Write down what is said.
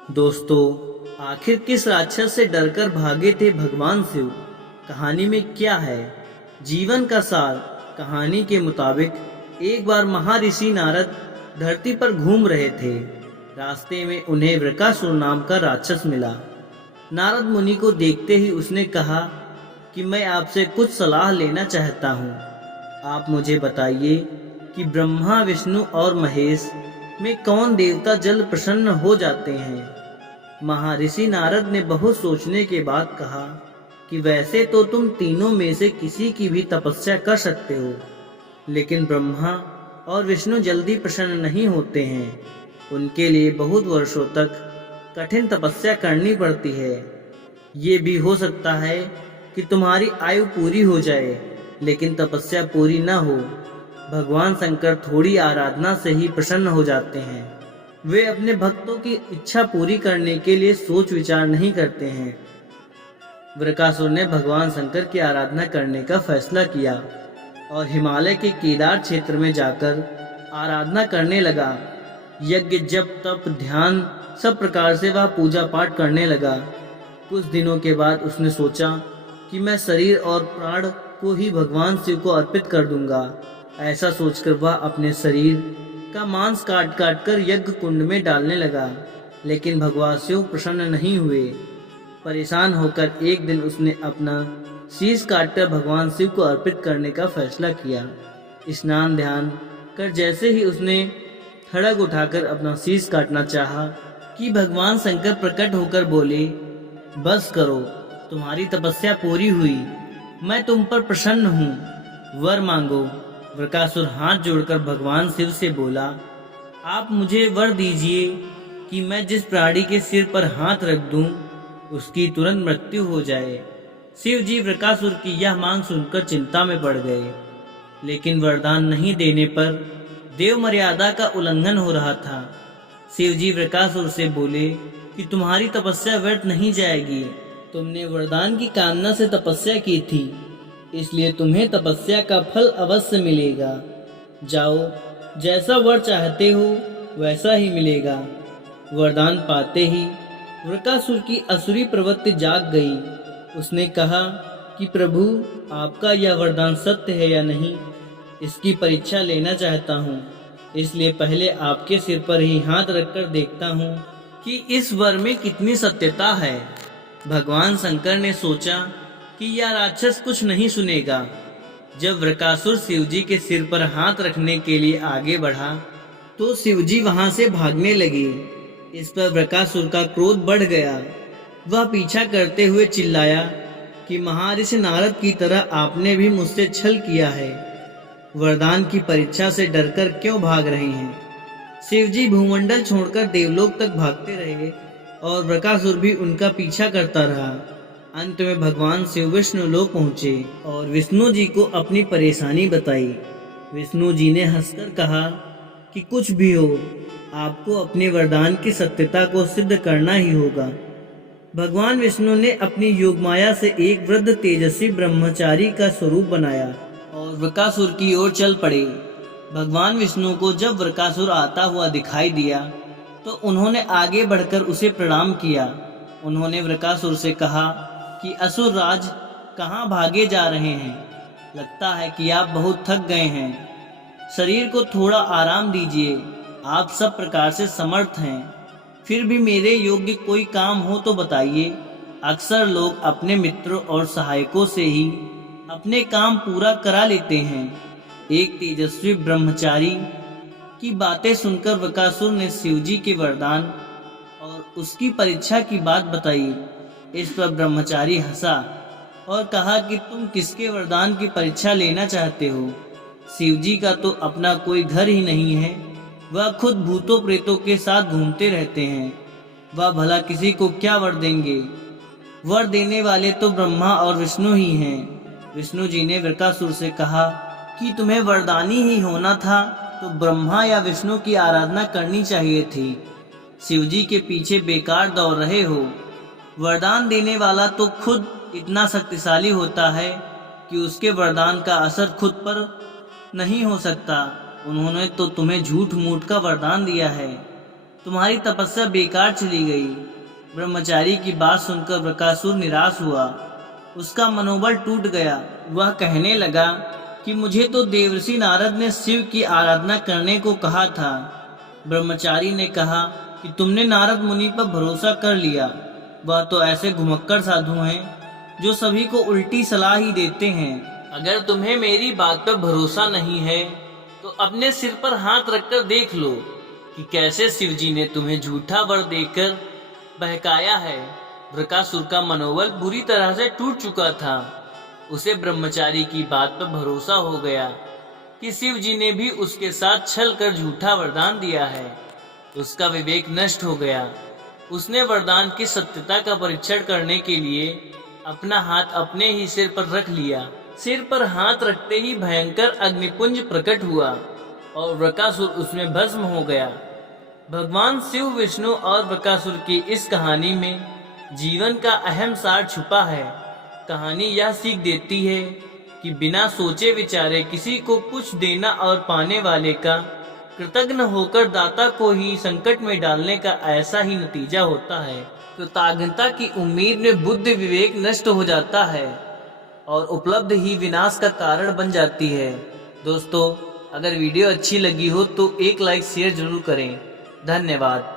दोस्तों, आखिर किस राक्षस से डरकर भागे थे भगवान शिव? कहानी में क्या है? जीवन का सार। कहानी के मुताबिक एक बार महर्षि नारद धरती पर घूम रहे थे। रास्ते में उन्हें वृकासुर नाम का राक्षस मिला। नारद मुनि को देखते ही उसने कहा कि मैं आपसे कुछ सलाह लेना चाहता हूँ। आप मुझे बताइए कि ब्रह्मा, विष्णु और महेश में कौन देवता जल प्रसन्न हो जाते हैं? महर्षि नारद ने बहुत सोचने के बाद कहा कि वैसे तो तुम तीनों में से किसी की भी तपस्या कर सकते हो, लेकिन ब्रह्मा और विष्णु जल्दी प्रसन्न नहीं होते हैं। उनके लिए बहुत वर्षों तक कठिन तपस्या करनी पड़ती है। ये भी हो सकता है कि तुम्हारी आयु पूरी हो जाए, लेकिन तपस्या पूरी न हो। भगवान शंकर थोड़ी आराधना से ही प्रसन्न हो जाते हैं। वे अपने भक्तों की इच्छा पूरी करने के लिए सोच विचार नहीं करते हैं। वृकासुर ने भगवान शंकर की आराधना करने का फैसला किया और हिमालय के केदार क्षेत्र में जाकर आराधना करने लगा। यज्ञ, जप, तप, ध्यान सब प्रकार से वह पूजा पाठ करने लगा। कुछ दिनों के बाद उसने सोचा कि मैं शरीर और प्राण को ही भगवान शिव को अर्पित कर दूंगा। ऐसा सोचकर वह अपने शरीर का मांस काट काट कर यज्ञ कुंड में डालने लगा, लेकिन भगवान शिव प्रसन्न नहीं हुए। परेशान होकर एक दिन उसने अपना शीश काटकर भगवान शिव को अर्पित करने का फैसला किया। स्नान ध्यान कर जैसे ही उसने खड़ग उठाकर अपना शीश काटना चाहा कि भगवान शंकर प्रकट होकर बोले, बस करो, तुम्हारी तपस्या पूरी हुई, मैं तुम पर प्रसन्न हूँ, वर मांगो। वृकासुर हाथ जोड़कर भगवान शिव से बोला, आप मुझे वर दीजिए कि मैं जिस प्राणी के सिर पर हाथ रख दूं उसकी तुरंत मृत्यु हो जाए। शिव जी वृकासुर की यह मांग सुनकर चिंता में पड़ गए, लेकिन वरदान नहीं देने पर देव मर्यादा का उल्लंघन हो रहा था। शिव जी वृकासुर से बोले कि तुम्हारी तपस्या व्यर्थ नहीं जाएगी। तुमने वरदान की कामना से तपस्या की थी, इसलिए तुम्हें तपस्या का फल अवश्य मिलेगा। जाओ, जैसा वर चाहते हो वैसा ही मिलेगा। वरदान पाते ही वृकासुर की असुरी प्रवृत्ति जाग गई। उसने कहा कि प्रभु, आपका यह वरदान सत्य है या नहीं, इसकी परीक्षा लेना चाहता हूँ। इसलिए पहले आपके सिर पर ही हाथ रखकर देखता हूँ कि इस वर में कितनी सत्यता है। भगवान शंकर ने सोचा कि यह राक्षस कुछ नहीं सुनेगा। जब वृकासुर शिवजी के सिर पर हाथ रखने के लिए आगे बढ़ा तो शिवजी वहां से भागने लगे। इस पर वृकासुर का क्रोध बढ़ गया। वह पीछा करते हुए चिल्लाया कि महर्षि नारद की तरह आपने भी मुझसे छल किया है। वरदान की परीक्षा से डरकर क्यों भाग रहे हैं? शिवजी भूमंडल छोड़कर देवलोक तक भागते रहे और वृकासुर भी उनका पीछा करता रहा। अंत में भगवान शिव विष्णु लोक पहुंचे और विष्णु जी को अपनी परेशानी बताई। विष्णु जी ने हंसकर कहा कि कुछ भी हो, आपको अपने वरदान की सत्यता को सिद्ध करना ही होगा। भगवान विष्णु ने अपनी योगमाया से एक वृद्ध तेजस्वी ब्रह्मचारी का स्वरूप बनाया और वृकासुर की ओर चल पड़े। भगवान विष्णु को जब वृकासुर आता हुआ दिखाई दिया तो उन्होंने आगे बढ़कर उसे प्रणाम किया। उन्होंने वृकासुर से कहा कि असुर राज, कहाँ भागे जा रहे हैं? लगता है कि आप बहुत थक गए हैं। शरीर को थोड़ा आराम दीजिए। आप सब प्रकार से समर्थ हैं, फिर भी मेरे योग्य कोई काम हो तो बताइए। अक्सर लोग अपने मित्रों और सहायकों से ही अपने काम पूरा करा लेते हैं। एक तेजस्वी ब्रह्मचारी की बातें सुनकर वृकासुर ने शिवजी के वरदान और उसकी परीक्षा की बात बताई। इस पर ब्रह्मचारी हंसा और कहा कि तुम किसके वरदान की परीक्षा लेना चाहते हो? शिवजी का तो अपना कोई घर ही नहीं है। वह खुद भूतों प्रेतों के साथ घूमते रहते हैं। वह भला किसी को क्या वर देंगे? वर देने वाले तो ब्रह्मा और विष्णु ही हैं। विष्णु जी ने वृकासुर से कहा कि तुम्हें वरदानी ही होना था तो ब्रह्मा या विष्णु की आराधना करनी चाहिए थी। शिवजी के पीछे बेकार दौड़ रहे हो। वरदान देने वाला तो खुद इतना शक्तिशाली होता है कि उसके वरदान का असर खुद पर नहीं हो सकता। उन्होंने तो तुम्हें झूठ मूठ का वरदान दिया है। तुम्हारी तपस्या बेकार चली गई। ब्रह्मचारी की बात सुनकर बकासुर निराश हुआ, उसका मनोबल टूट गया। वह कहने लगा कि मुझे तो देवर्षि नारद ने शिव की आराधना करने को कहा था। ब्रह्मचारी ने कहा कि तुमने नारद मुनि पर भरोसा कर लिया। वह तो ऐसे घुमक्कड़ साधु हैं जो सभी को उल्टी सलाह ही देते हैं। अगर तुम्हें मेरी बात पर भरोसा नहीं है तो अपने सिर पर हाथ रखकर देख लो कि कैसे शिवजी ने तुम्हें झूठा वर देकर बहकाया है। बकासुर का मनोबल बुरी तरह से टूट चुका था। उसे ब्रह्मचारी की बात पर भरोसा हो गया कि शिवजी ने भी उसके साथ छल कर झूठा वरदान दिया है। उसका विवेक नष्ट हो गया। उसने वरदान की सत्यता का परीक्षण करने के लिए अपना हाथ अपने ही सिर पर रख लिया। सिर पर हाथ रखते ही भयंकर अग्निपुंज प्रकट हुआ और बकासुर उसमें भस्म हो गया। भगवान शिव, विष्णु और बकासुर की इस कहानी में जीवन का अहम सार छुपा है। कहानी यह सीख देती है कि बिना सोचे विचारे किसी को कुछ देना और पाने वाले का कृतज्ञ होकर दाता को ही संकट में डालने का ऐसा ही नतीजा होता है। कृतज्ञता की उम्मीद में बुद्धि विवेक नष्ट हो जाता है और उपलब्ध ही विनाश का कारण बन जाती है। दोस्तों, अगर वीडियो अच्छी लगी हो तो एक लाइक शेयर जरूर करें। धन्यवाद।